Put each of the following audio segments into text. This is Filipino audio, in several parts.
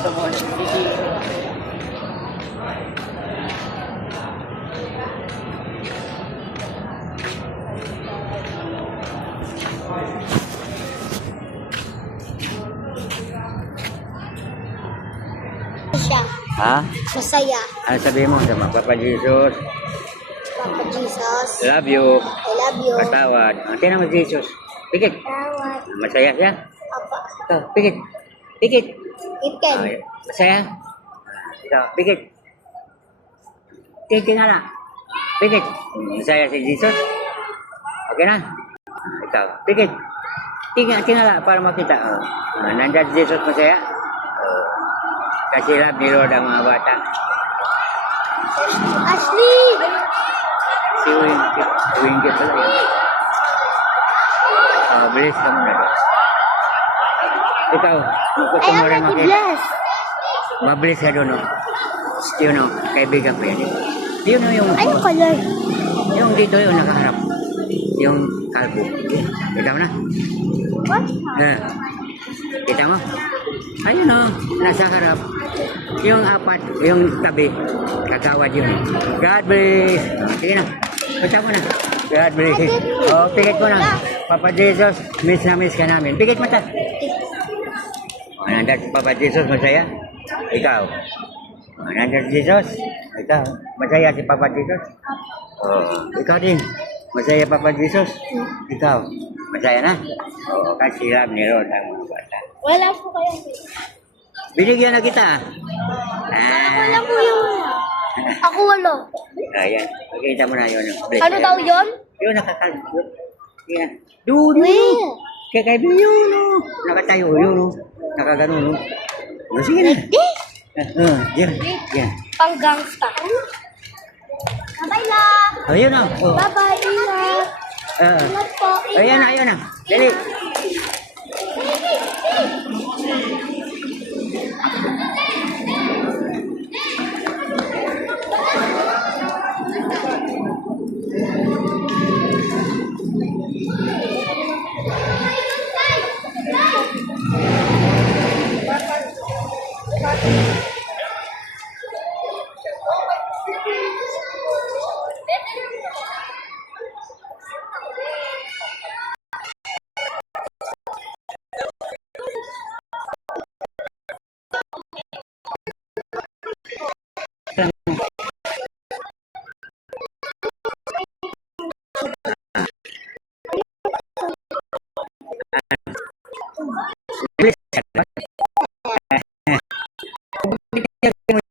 Siya. Ha? Masaya. Ano sabihin mo sa mga Papa Jesus? Papa Jesus. Love you. I love you. Patawad. Tingnan mo si Jesus. Pikit. Tawad. Masaya siya? Apa. Ito, pikit. Pikit. Iken. Okay. Masaya? Ito, pikit. Tingin nga na. Pikit. Masaya si Jesus? Okay na? Ito, pikit. Tingala para makita. Nandyan si Jesus masaya? Kasi love ni Lord ang mga bata. Ashley! Si Winky pala yun. Bilis ka muna. Ikaw, gusto I mo rin already makita. blessed. Mabilis ka doon, no? Yun, no? Kaibigan ko yan. Yun, no, yung... Anong color? Yung dito, yung nakaharap. Yung kalbo. Kita mo na? What? Kita mo? Ayun, no? Nasa harap. Yung apat, yung tabi. Kagawad yun. God bless. Sige na. Punta mo na. God bless. Oh, pikit mo na. Papa Jesus, miss na miss ka namin. Pikit mo ta. Nandun si Papa Jesus, masaya? Ikaw. Nandun si Jesus? Ikaw. Masaya si Papa Jesus? Oh, ikaw din. Masaya Papa Jesus? Ikaw. Masaya na? Oo, kasi love ni Lord ang mga bata. Wala po kayo. Binigyan na kita. Wala po yung... Ako wala. Ayan. Pakita mo na yun. Ano daw yun? Yun, nakakalbot. Yan. Doon. Where? Kaya kaibigan yun, no? Nakatayo yun, no? Nakagano, no? O, sige na. Like this? Yan. Yan. Pang gangsta. Bye la. O, yun, no? O. Bye-bye, ingat. Ingat po, Ayan na, ayan na. Dali.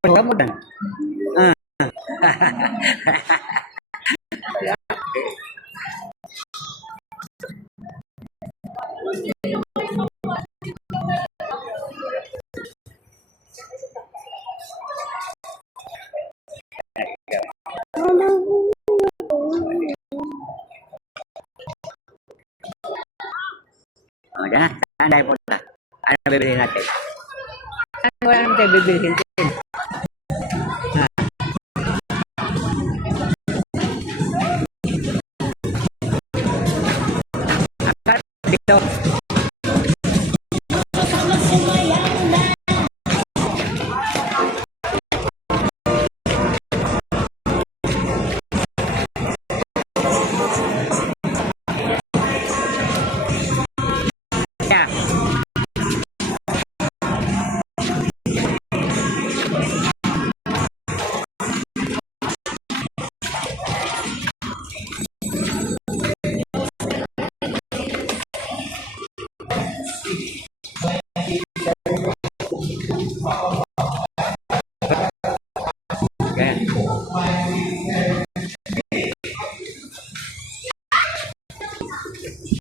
Kamu dan. Jangan, andai pun lah. Ada bibir natin. Ano wala naman tayo bibilihin? Dito. Yeah. Okay.